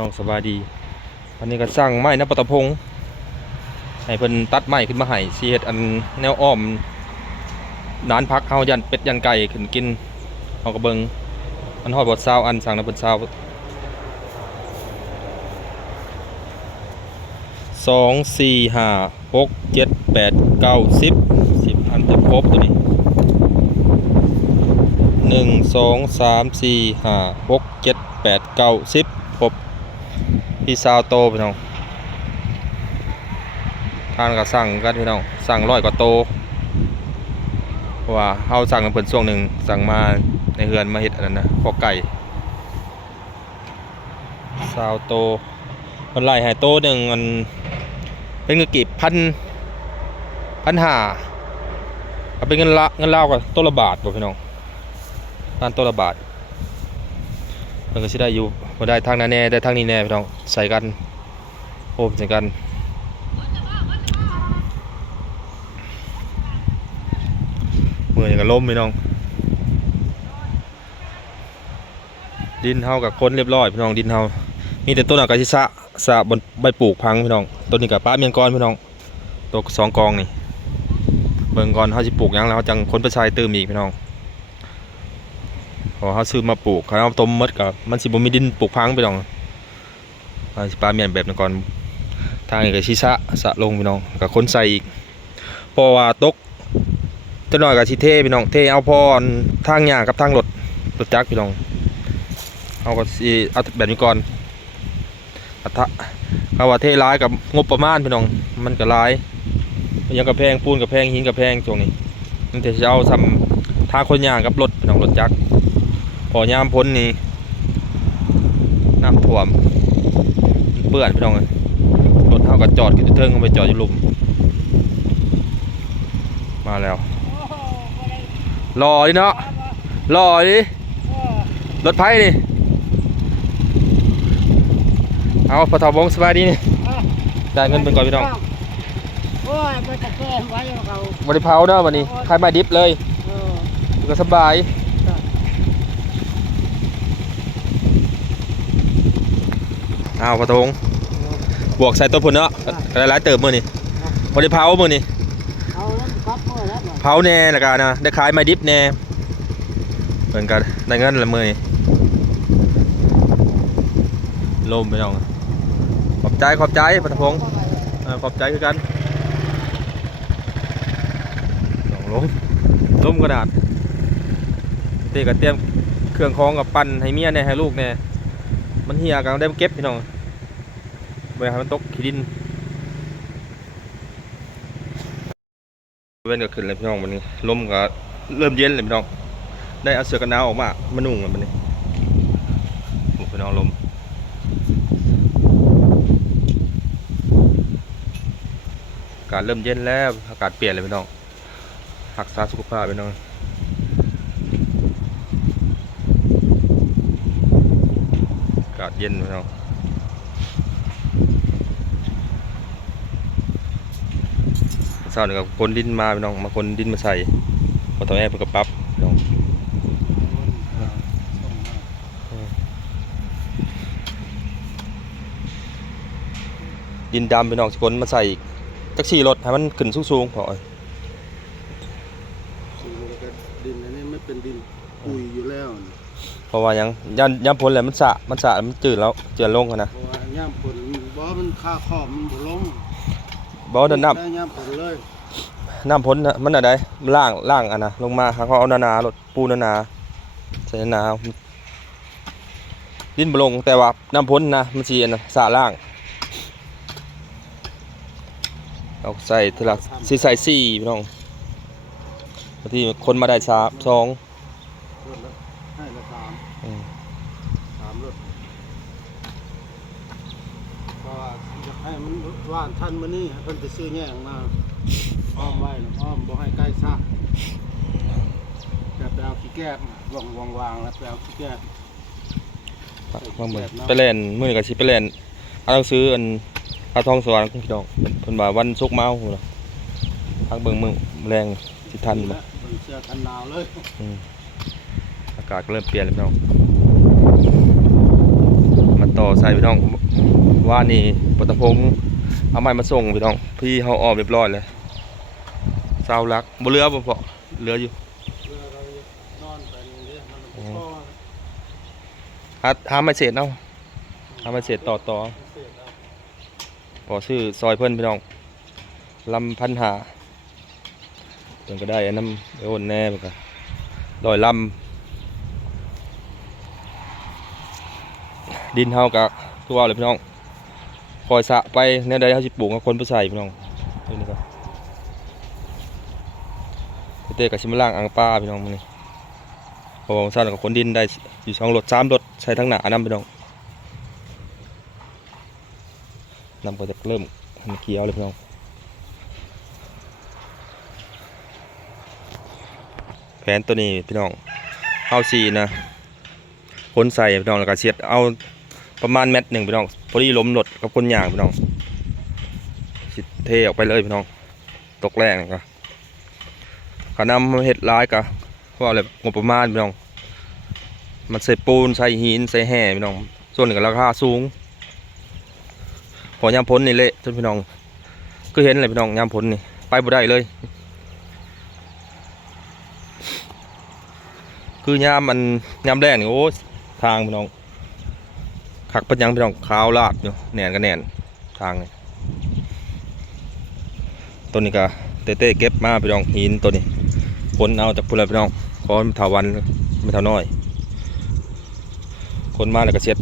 น้องสบายดีวันนี้ก็สร้างไม้นปตพงศ์ให้เพิ่นตัดไม้ขึ้นมาให้สิเฮ็ดอันแนวอ้อมนานพักเฮายันเป็ดยันไก่ขึ้นกินเฮาก็เบิงมันฮอดบ่ซาวอันสั่งนำเพิ่นซาวสองสี่ห้าหกเจ็ดแปดเก้าสิบสิบอันจะครบตัวนี้หนึ่งสองสามสี่ห้าหกเจ็ดแปดเก้าสิบ พี่สาวโตพี่น้องทานก็สั่งกันพี่น้องสั่งร้อยกว่าโตว่าเฮาสั่งกันเพิ่นช่วงหนึ่งสั่งมาในเฮือนมาเฮ็ดอันนั้นนะพอไก่สาวโตเพิ่นไล่ให้โตหนึ่งมันเป็นเงินกีบพันพันห้าเอาเป็นเงินละเงินเล่าวก็ตัวละบาทบ่พี่น้องทานตัวละบาท มันก็สิได้อยู่บ่ได้ทางนั้นแน่ได้ทางนี้แน่พี่น้องใส่กันโอบใส่กันเมื่อนี่ก็ล้มพี่น้อง ดินเฮากับคนเรียบร้อยพี่น้องดินเฮามีแต่ต้นอากาศิสะสะบนใบปลูกพังพี่น้องต้นนี้กับป้าเมียงกรพี่น้องตัวสองกองนี่เบิ่งก่อนเฮาสิปลูกยังแล้วเฮาจังคนไปใช้เติมอีกพี่น้อง พอเขาซื้อมาปลูกเขาเอาต้มมดกับมันสิบ่มีดินปลูกพังไปดองสิปลาเมียนแบบนั้นก่อนทางนี้ก็สิสะสะลงพี่น้องกับคนใส่อีกพราะว่าตกจะน้อยกับสิเทพี่น้องเทเอาพออันทางหญ้ากับทางรถรถจักรพี่น้องเอาก็สิเอาแบบนี้ก่อนอัฐะเขาว่าเทร้ายกับงบประมาณพี่น้องมันก็ร้ายยังกับแพงปูนกับแพงหินกับแพงตรงนี้มันจะเอาทำทางคนย่างกับรถพี่น้องรถจักร พอยามพ้นนี่น้ำท่วมเปื้อนพี่น้องเอ้ยรถเท่ากับจอดกินเทิงก็ไปจอดอยู่หลุม มาแล้วรอดิเนาะรอดิรถไฟนี่เอาพอทอบงสบายดีนี่ได้เงินเป็นก่อนพี่น้องโอ้ยไปตะแกรงไว้เอาเขาบริเผาเนาะวันนี้ขายมาดิบเลยเออก็สบาย เอาพอทงบวกใส่ตัวพุ่นเนาะหลายเติมมือนี่บริเผามือนี่เอาแล้วครับเมื่อนี่เผาแน่ละกันนะได้ขายมาดิบแน่เหมือนกันได้เงินละมือนี่ลมไปน้องขอบใจขอบใจพอทงขอบใจคือกันน้องลมลมกระดาษเตะกับเตรียมเครื่องของกับปั่นให้เมียเนี่ยให้ลูกเนี่ย มันเหี่ยกันได้มเก็บพี่น้องเวลามันตกขี้ดินเว้นก็ขึ้นเลยพี่น้องวันนี้ลมก็เริ่มเย็นเลยพี่น้อง ได้เอาเสื้อกันหนาวออกมามานุ่งแล้ววันนี้พี่น้องลมอากาศเริ่มเย็นแล้วอากาศเปลี่ยนเลยพี่น้องรักษาสุขภาพพี่น้องอากาศ เย็นพี่น้องเช้าหนี่ก็คนดินมาพี่น้อง มาคนดินมาใส่พอตอนแรกเพิ่นก็ปรับพี่น้องดินดำพี่น้องสิคนมาใส่อีกจักสี่รถให้มันขึ้นสูงๆพอเอ้ยสิ่งนี้ก็ดินอันนี้ไม่เป็นดินปุยอยู่แล้วนะ เพราะว่าหยังย่านย่านพ้นแล้วมันสะมันสะมันจืดแล้วเจือนลงหั้นนะเพราะว่าย่ามผลบ่มันค่าขอบมันบ่ลงบ่เดินน้ได้ย่ามผลเลยำน้ำพ้นน่ะมันอะไรมันล่างล่างอันนะลงมาเขาเอาหนาๆรถปูหนาๆใส่หนาๆดินบ่ลงแต่ว่าน้ำพ้นนะมันสิอันนะสะล่างเอาใส่ทีละสีใส่สี่พี่น้องบางทีคนมาได้สามสองรถละ ให้ละสามอืมสามรถเพราะว่าจะให้มันว่านท่านมื้อนี้เพิ่นจะซื้อแยงมาอ้อมไว้นะอ้อมบ่ให้ใกล้ซากแต่ไปเอาขี้แก้วางวางวางๆแล้วไปเอาขี้แก้วมาเหมือนไปเล่นมือกับชิไปเล่นเอาต้องซื้ออันเอาทองสวรรค์พี่น้องเพิ่นว่าวันศุกร์มาเอาหัวเราพักเบิ่งมือแรงสิทันบ่เบิ่งเสื้อกันหนาวเลยอืมอากาศก็เริ่มเปลี่ยนแล้วพี่น้อง มาต่อใส่พี่น้องว่านี่ปตพงเอาไม้มาส่งพี่น้อง พี่เขาออกเรียบร้อยเลยเศร้ารักบ่เหลือบ่พอเหลืออยู่เรือเรานอนไปอย่างนี้มันก็พอหาหาไม้เศษเนาะหาไม้เศษต่อต่อเสร็จแล้วขอซื้อซอยเพิ่นพี่น้องลำพันหาเพิ่นก็ได้อันน้ำไอ้โอนแน่เพิ่นก็ลอยลำ ดินเฮาก็คือว่าเลยพี่น้องคอยสะไปแนวใดเฮาสิปลูกกับคนไปใส่พี่น้องนี่นี่ก็เต้กับชิมล่างอ่างปลาพี่น้องมื้อนี้เพอว่าซั่นกับคนดินได้อยู่สองรถสามรถใส่ทั้งหนานำพี่น้องนำก็จะเริ่มเขียวเลยพี่น้องแผนตัวนี้พี่น้องเอาสีนะคนใส่พี่น้องแล้วก็เสียดเอา ประมาณเม็ดหนึ่งพี่น้องพอดีล้มรถกับคนย่างพี่น้องสิเทออกไปเลยพี่น้อง ตกแรงก็ขานำเห็ดร้ายกะว่าอะไรงบประมาณพี่น้อง มันใส่ปูนใส่หินใส่แห่พี่น้อง ส่วนหนึ่งก็ราคาสูง พอยามพ้นนี่เละจนพี่น้อง ก็เห็นเลยพี่น้องยามพ้นนี่ไปบ่ได้เลย คือยามมันยามแรกนี่โอ้ทางพี่น้อง ขักปัญญังพี่น้องขาวลาดอยู่แหนนก็แหนนทางนี่ตัวนี้ก็เต้เต้เก็บมาพี่น้องหินตัวนี้คนเอาจากพุ่นเลยพี่น้องขอไม่เท่าวันไม่เท่าน้อย คนมาแล้วก็เช็ด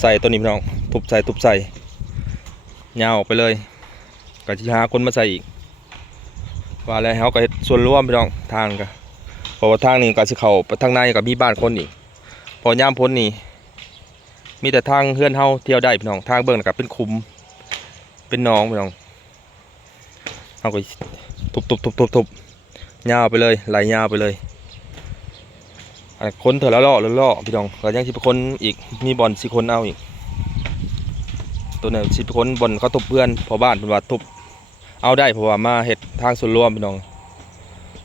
ใส่ตัวนี้พี่น้องทุบใส่ทุบใส่ยาวออกไปเลยก็จะหาคนมาใส่อีกว่าแล้วเขาก็เฮ็ดส่วนร่วมพี่น้องทางก็พราะว่าทางนี้ก็สิเขาไปทางในก็มีบ้านคนอีกพอย่ามพ้นนี่ มีแต่ทางเฮือนเฮาเที่ยวได้พี่น้องทางเบิ่งน่ะก็เป็นคุ้มเป็นหนองพี่น้องเฮาก็ทุบทุบทุบทุบทุบยาวไปเลยไหลยาวไปเลยอันคนเถอะละล่อและล่อพี่น้องก็ยังสิไปคนอีกมีบอนสิคนเอาอีก ตัวนี้สิไปคนบอนเขาทุบเพื่อนพอบ้านเพิ่นว่าทุบเอาได้เพราะว่ามาเฮ็ดทางส่วนรวมพี่น้อง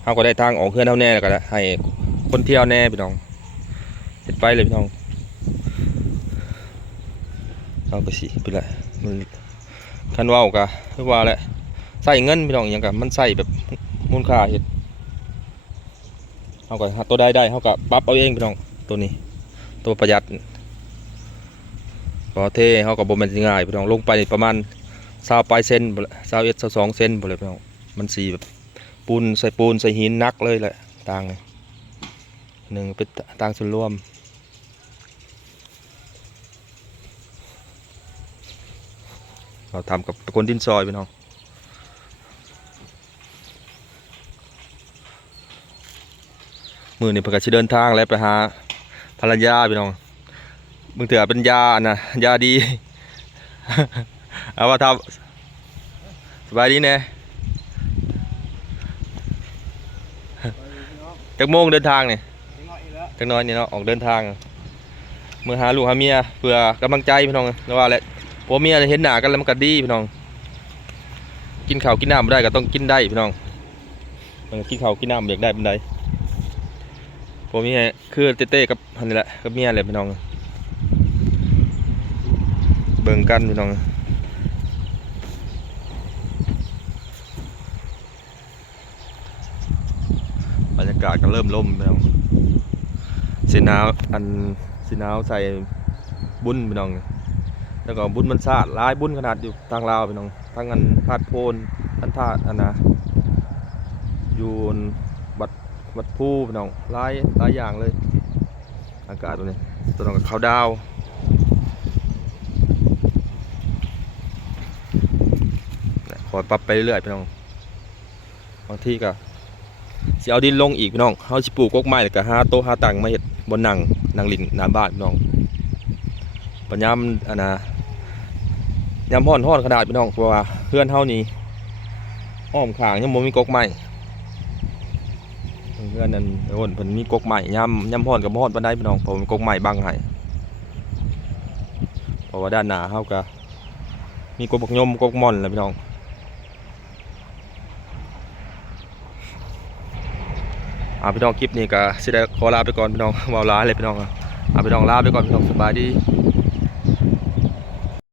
เขาก็ได้ทางออกเพื่อนเท่าแน่แล้วก็ได้ให้คนเที่ยวแน่พี่น้องเห็ดไปเลยพี่น้อง เอาก็สิไปละมันคันเว่าวกะคือว่าแหละใส่เงินพี่น้องอย่างกะมันใส่แบบมูลค่าเห็ดเขาก็ตัวได้ได้เขาก็ปรับเอาเองพี่น้องตัวนี้ ตัวประหยัดก็เทเขาก็บ่แม่นสิง่ายพี่น้องลงไปประมาณ20ปลายเซนบ่ละ21 22เซนบ่เลยพี่น้องมันสีแบบปูนใส่ปูนใส่หินนักเลยแหละต่างหนึ่งเป็นต่างส่วนรวม เราทำกับตะกนดินซอยพี่น้องมือนี่เพิ่นก็สิเดินทางแล้วไปหาภรรยาพี่น้องมึงเถื่อเป็นยานะยาดีเอาว่าทำสบายดีแน่จักโมงเดินทางเนี่ยถึงเอากน้อยนี่เนาะออกเดินทางเมื่อหาลูกหาเมียเพื่อกำลังใจพี่น้องแล้วว่าแหละ ผัวเมียเห็นหน้ากันแล้วมันก็ดีพี่น้อง กินข้าวกินน้ำบ่ได้ก็ต้องกินได้พี่น้องมันกินข้าวกินน้ำอยากได้เป็นไดผัวเมียคือเต้ๆกับอันนี้แหละกับเมียแหละพี่น้อง เบิ่งกันพี่น้องบรรยากาศก็เริ่มล่มพี่น้องสีนาวอันสีนาวใส่บุญพี่น้อง แล้วก็บุญมันสาดหลายบุญขนาดอยู่ทางลาวพี่น้องทางอันธาตุโพนอันธาตุอันนะอยู่บัดบัดผู้พี่น้องหลายหลายอย่างเลย อากาศตัวนี้ตัวน้องกับเขาวดาวคอยปรับไปเรื่อยๆพี่น้องบางที่ก็สิเอาดินลงอีกพี่น้องเฮาสิปลูกกกไม้แล้วก็หาโต๊ะหาตังมาเฮ็ดบนนังนังลินหน้าบ้านพี่น้องปัญญามอันน่ะ ยามฮ้อนฮ้อนขนาดพี่น้องเพราะว่าเพื่อนเฮานี่อ้อมขางยังบ่มีกกไม้เพื่อนนั่นโอนเพิ่นมีกกไม้ยามยามฮ้อนก็บ่อนปานใดพี่น้องเพราะมันกกไม้บังให้เพราะว่าด้านหน้าเฮาก็มีกกบักยมกกม่อนแหละพี่น้องอาพี่น้องคลิปนี้ก็สิได้ขอลาไปก่อนพี่น้องเวาลาเลยพี่น้องอะอ่าพี่น้องลาไปก่อนพี่น้องสบายดี